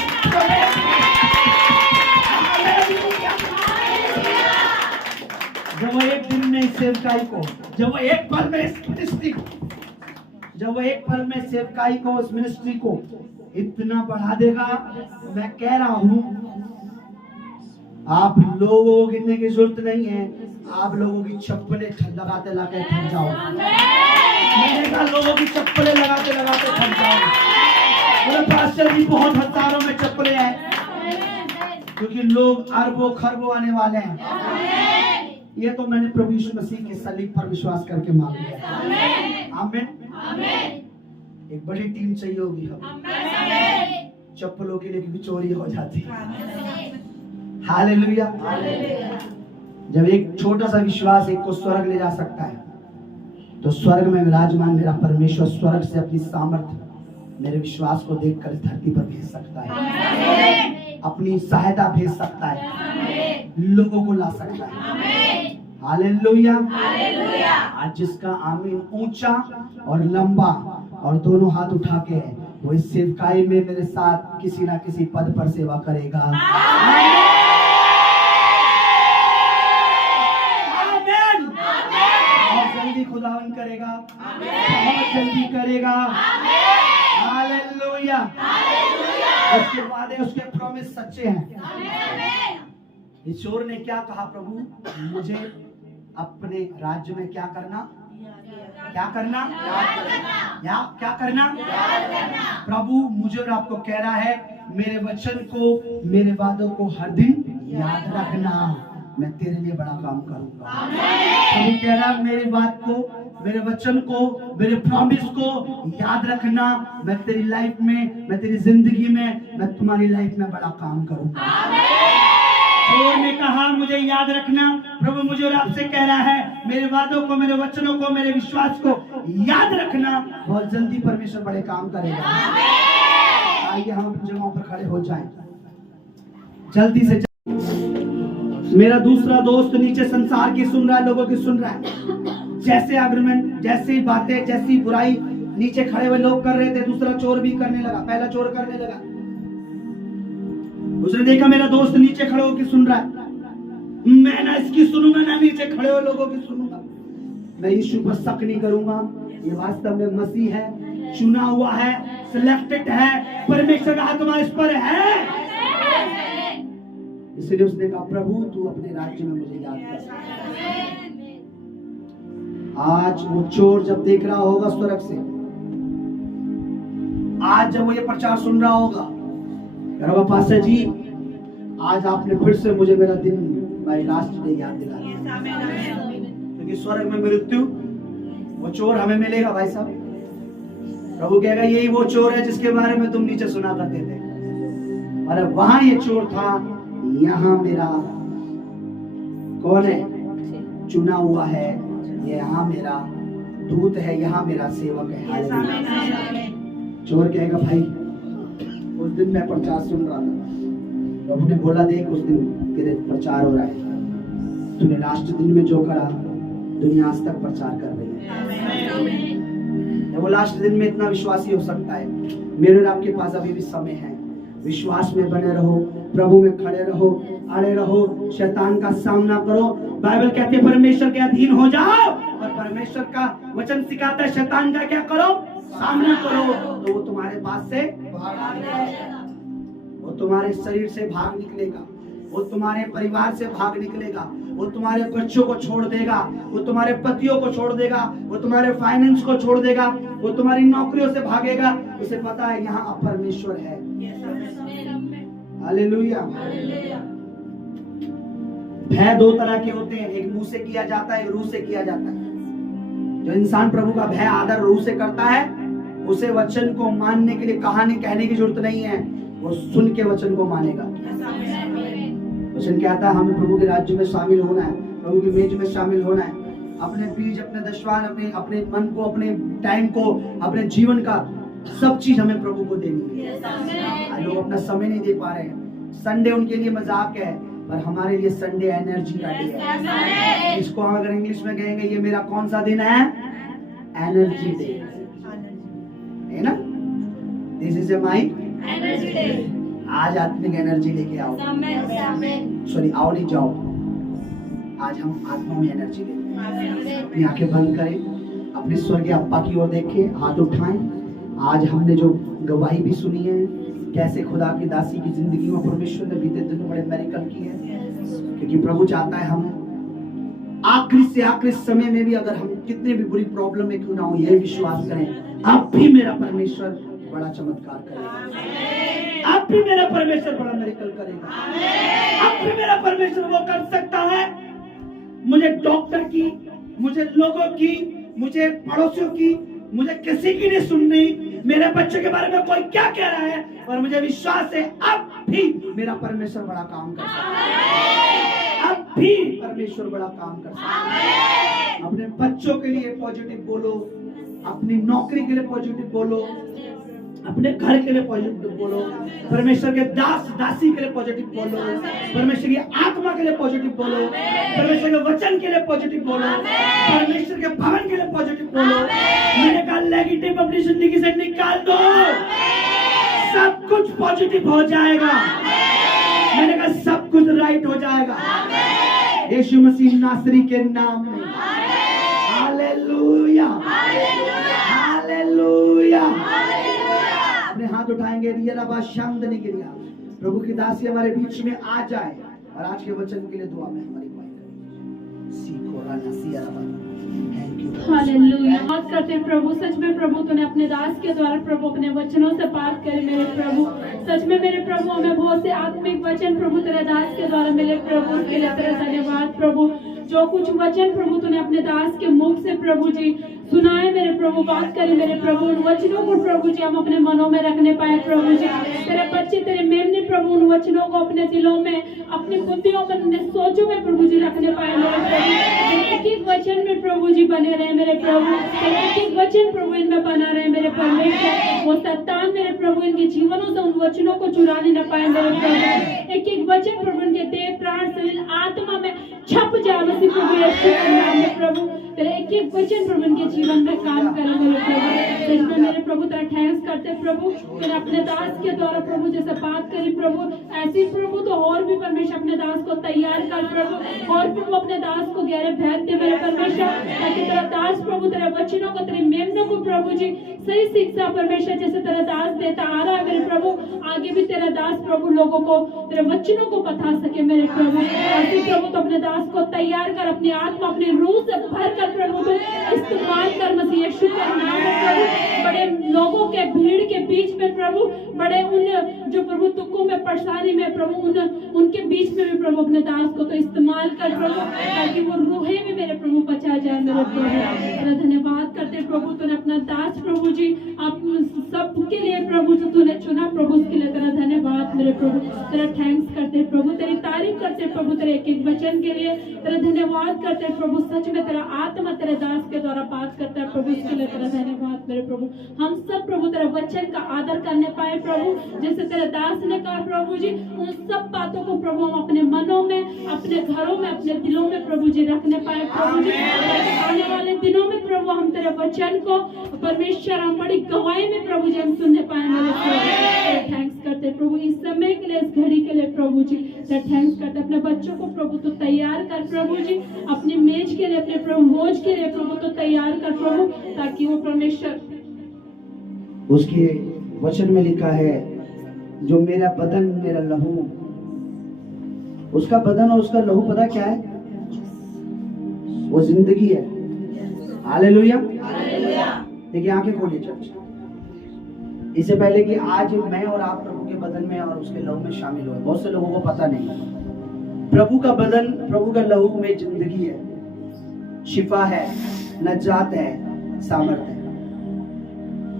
जब वो एक दिन में सेवकाई को, जब वो एक पल में इस मिनिस्ट्री को, जब वो एक पल में सेवकाई को, उस मिनिस्ट्री को इतना बढ़ा देगा, मैं कह रहा हूं, आप लोगों को गिनने की जरूरत नहीं है, आप लोगों की चप्पलें लगाते लगाते थक जाओ। मैंने कहा लोगों की चप्पलें लगाते लगाते थक जाओ। बोले पास्टर जी बहुत हजारों में चप्पलें हैं, क्योंकि लोग अरबों खरबों आने वाले हैं। ये तो मैंने प्रभु यीशु मसीह के सलीब पर विश्वास करके मांग लिया। आमीन। एक बड़ी टीम चाहिए होगी हम, चप्पलों के लिए भी चोरी हो जाती है। हालेलुया। जब एक छोटा सा विश्वास एक को स्वर्ग ले जा सकता है, तो स्वर्ग में विराजमान मेरा परमेश्वर स्वर्ग से अपनी सामर्थ्य मेरे विश्वास को देखकर धरती पर भेज सकता है, अपनी सहायता भेज सकता है, लोगों को ला सकता है। हालेलुया। आज जिसका आमीन ऊंचा और लंबा और दोनों हाथ उठा के है, वो इस सेवकाई में मेरे साथ किसी ना किसी पद पर सेवा करेगा। आमीन। बहुत जल्दी खुदावन करेगा, बहुत जल्दी करेगा। हालेलुया। उसके वादे, उसके प्रॉमिस सच्चे हैं। ईश्वर ने क्या कहा, प्रभु मुझे अपने राज्य में क्या करना, क्या करना, क्या करना। प्रभु मुझे और आपको कह रहा है, मेरे वचन को, मेरे वादों को हर दिन याद रखना, मैं तेरे लिए बड़ा काम करूंगा। प्रभु कह रहा है मेरी बात को, मेरे वचन को, मेरे प्रॉमिस को याद रखना, मैं तेरी लाइफ में, मैं तेरी जिंदगी में, मैं तुम्हारी लाइफ में बड़ा काम करूंगा। और ने कहा मुझे याद रखना, प्रभु मुझे और आपसे कह रहा है मेरे वादों को, मेरे वचनों को, मेरे विश्वास को याद रखना, बहुत जल्दी परमेश्वर बड़े काम करेगा। आइए हम अपनी जगहों पर खड़े हो जाएं, जल्दी से। मेरा दूसरा दोस्त नीचे संसार की सुन रहा है, लोगों की सुन रहा है, जैसे आर्गुमेंट, जैसी बातें, जैसी बुराई नीचे खड़े हुए लोग कर रहे थे, दूसरा चोर भी करने लगा, पहला चोर करने लगा। उसने देखा मेरा दोस्त नीचे खड़े होकर सुन रहा है, मैं ना इसकी सुनूंगा ना नीचे खड़े हुए लोगों की सुनूंगा, मैं यीशु पर शक नहीं करूंगा, ये वास्तव में मसीह है, चुना हुआ है, सिलेक्टेड है, परमेश्वर का आत्मा इस पर है। इसलिए उसने कहा प्रभु तू अपने राज्य में मुझे याद कर। आज वो चोर जब देख रहा होगा स्वर्ग से, आज जब वो ये प्रचार सुन रहा होगा, पास्टर जी आज आपने फिर से मुझे मेरा दिन, माय लास्ट डे याद दिला दिया, क्योंकि स्वर्ग में मृत्यु, वो चोर हमें मिलेगा भाई साहब। प्रभु कहेगा यही वो चोर है जिसके बारे में तुम नीचे सुना करते थे, और वहां ये चोर था, यहाँ मेरा कौन है, चुना हुआ है, ये यहाँ मेरा दूत है, यहाँ मेरा सेवक है। चोर कहेगा भाई उस दिन मैं प्रचार सुन रहा था, प्रभु ने बोला देख उस दिन तेरे प्रचार हो रहा है, तूने लास्ट दिन में जो करा दुनिया आज तक प्रचार कर रही है। वो लास्ट दिन में इतना विश्वासी हो सकता है। मेरे और आपके पास अभी भी समय है, विश्वास में बने रहो, प्रभु में खड़े रहो, अड़े रहो, शैतान का सामना करो। बाइबल कहती है परमेश्वर के अधीन हो जाओ, और परमेश्वर का वचन सिखाता है शैतान का क्या करो, सामना करो, तो वो तुम्हारे पास से वो तुम्हारे शरीर से भाग निकलेगा, वो तुम्हारे परिवार से भाग निकलेगा, वो तुम्हारे बच्चों को छोड़ देगा, वो तुम्हारे पतियों को छोड़ देगा, वो तुम्हारे फाइनेंस को छोड़ देगा, वो तुम्हारी नौकरियों से भागेगा। उसे पता है यहाँ परमेश्वर है। हालेलुया। भय दो तरह के होते हैं, एक मुंह से किया जाता है, एक रूह से किया जाता है। जो इंसान प्रभु का भय आदर रूह से करता है, उसे वचन को मानने के लिए कहानी कहने की जरूरत नहीं है, वो सुन के वचन को मानेगा। वचन कहता है हमें प्रभु के राज्य में शामिल होना है, प्रभु की मेज में शामिल होना है, अपने बीज, अपने दशवान, अपने मन को, अपने टाइम को, अपने जीवन का सब चीज हमें प्रभु को देनी है। लोग अपना समय नहीं दे पा रहे हैं, संडे उनके लिए मजाक है, पर हमारे लिए संडे एनर्जी का डे है। इसको हम अगर इंग्लिश में कहेंगे ये मेरा कौन सा दिन है, एनर्जी डे है ना, this is my energy day. आज आत्मिक एनर्जी लेके आओ, सॉरी आओ नहीं जाओ, आज हम आत्मा में एनर्जी लेंगे। अपनी आंखें बंद करें, अपने स्वर्गीय अप्पा की ओर देखें, हाथ उठाएं। आज हमने जो गवाही भी सुनी है, कैसे खुदा की दासी की जिंदगी में परमेश्वर ने बीते दिनों बड़े मेरिकल किए हैं, क्योंकि प्रभु चाहता है हम आखिरी से आखिरी समय में भी अगर हम कितने भी बुरी प्रॉब्लम में क्यों ना हो, यह विश्वास करें अब भी मेरा परमेश्वर बड़ा चमत्कार करेगा, अब भी मेरा परमेश्वर बड़ा मेरिकल करेगा, अब भी मेरा परमेश्वर वो कर सकता है। मुझे डॉक्टर की, मुझे लोगों की, मुझे पड़ोसियों की, मुझे किसी की नहीं सुननी, मेरे बच्चे के बारे में कोई क्या कह रहा है, और मुझे विश्वास है अब भी मेरा परमेश्वर बड़ा काम कर सकता है, अब भी परमेश्वर बड़ा काम कर सकता है। अपने बच्चों के लिए पॉजिटिव बोलो, अपनी नौकरी के लिए पॉजिटिव बोलो, अपने घर के लिए पॉजिटिव बोलो, परमेश्वर के दास दासी के लिए पॉजिटिव बोलो, परमेश्वर की आत्मा के लिए पॉजिटिव बोलो, परमेश्वर के वचन के लिए पॉजिटिव बोलो, परमेश्वर के भवन के लिए पॉजिटिव बोलो। मैंने कहा नेगेटिव अपनी जिंदगी से निकाल दो, सब कुछ पॉजिटिव हो जाएगा। मैंने कहा सब कुछ राइट हो जाएगा यीशु मसीह नासरी के नाम में। Hallelujah, hallelujah. अपने हाथ उठाएंगे, प्रभु की दासी हमारे बीच में आ जाए और आज के वचन के लिए दुआ में हमारी थैंक यू। हालेलुया। बात करते हैं प्रभु, सच में प्रभु तूने अपने दास के द्वारा प्रभु अपने वचनों से बात करे मेरे प्रभु। सच में मेरे प्रभु हमें बहुत से आत्मिक वचन प्रभु तेरे दास के द्वारा मिले प्रभु, उसके लिए तेरा धन्यवाद प्रभु। जो कुछ वचन प्रभु तूने अपने दास के मुख से प्रभु जी सुनाए मेरे प्रभु, बात करे मेरे प्रभु, उन वचनों को प्रभु जी हम अपने मनों में रखने पाए प्रभु जी। तेरे बच्चे तेरे मेमने प्रभु उन वचनों को अपने दिलों में, अपनी बुद्धियों में, अपने सोचों में प्रभु जी रखने पाए मेरे प्रभु। एक एक वचन में प्रभु जी बने रहे मेरे प्रभु, एक एक वचन प्रभु इनमें बना रहे मेरे परमेश्वर। वो शैतान मेरे प्रभु इनके जीवनों से उन वचनों को चुराने न पाए मेरे प्रभु। एक एक वचन प्रभु इनके देह प्राण शरीर आत्मा में छप जाए मसीह प्रभु यीशु के नाम में प्रभु। तेरे एक एक वचन प्रभु इनके जीवन में काम करे मेरे प्रभु। सच में मेरे प्रभु तेरा थैंक्स करते प्रभु, तूने अपने दास के द्वारा प्रभु जैसे बात करी प्रभु, ऐसी प्रभु तो और भी परमेश्वर अपने दास को तैयार कर प्रभु, और प्रभु अपने दास को गहरे भेद दे मेरे परमेश्वर, ताकि तेरा दास प्रभु तेरे वचनों को, तेरे मेमनों को प्रभु जी सही शिक्षा परमेश्वर जैसे तेरा दास देता आ रहा है मेरे प्रभु, आगे भी तेरा दास प्रभु लोगों को तेरे वचनों को बता सके मेरे प्रभु। ऐसे प्रभु तो अपने दास को तैयार कर, अपनी आत्मा अपनी रूह से भर कर प्रभु तो इस्तेमाल कर मसीह यीशु के नाम में प्रभु। बड़े लोगों के भीड़ के बीच में प्रभु, बड़े उन जो प्रभु दुखों में परेशानी में प्रभु उनके बीच में भी प्रभु अपने दास को तो इस्तेमाल कर प्रभु, ताकि वो रूहें भी मेरे प्रभु बचा जाए मेरे प्रभु। तेरा धन्यवाद करते प्रभु, तूने अपना दास प्रभु जी आप सबके लिए प्रभु जो तूने चुना प्रभु, उसके लिए तेरा धन्यवाद मेरे प्रभु। तेरा थैंक्स करते प्रभु, तेरी तारीफ करते प्रभु, तेरे एक एक वचन के लिए तेरा धन्यवाद करते प्रभु। सच में तेरा आत्मा तेरे दास के द्वारा बात करता है प्रभु, इसके लिए तेरा धन्यवाद मेरे प्रभु। हम सब प्रभु तेरे वचन का आदर करने पाए प्रभु, जैसे तेरे दास ने कहा प्रभु जी, उन सब बातों को प्रभु हम अपने मनों में, अपने घरों में, अपने दिलों में प्रभु जी रखने पाए प्रभु जी। आने वाले दिनों में प्रभु हम तेरे वचन को परमेश्वर हम बड़ी गवाही में प्रभु जी हम सुनने पाए मेरे प्रभु। थैंक्स करते प्रभु इस समय के लिए, इस घड़ी के लिए प्रभु जी। थैंक्स करते अपने बच्चों को प्रभु तो तैयार कर प्रभु जी, अपनी मेज के लिए, अपने प्रभु भोज के लिए प्रभु तो तैयार कर प्रभु, ताकि वो परमेश्वर उसके वचन में लिखा है, जो मेरा बदन मेरा लहू, उसका बदन और उसका लहू पता क्या है? वो जिंदगी है। हालेलुया। देखिए आंखें खोलिए चर्च। इससे पहले कि आज मैं और आप प्रभु के बदन में और उसके लहू में शामिल हुए, बहुत से लोगों को पता नहीं। प्रभु का बदन, प्रभु का लहू में जिंदगी है, शिफा है, नजात है, सामर्थ्य है।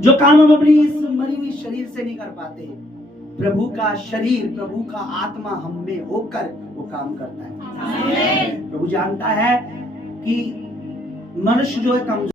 जो काम हम अपनी इस मरी हुई शरीर से नहीं कर पाते, प्रभु का शरीर, प्रभु का आत्मा हम में होकर वो काम करता है। प्रभु जानता है कि मनुष्य जो है कमजोर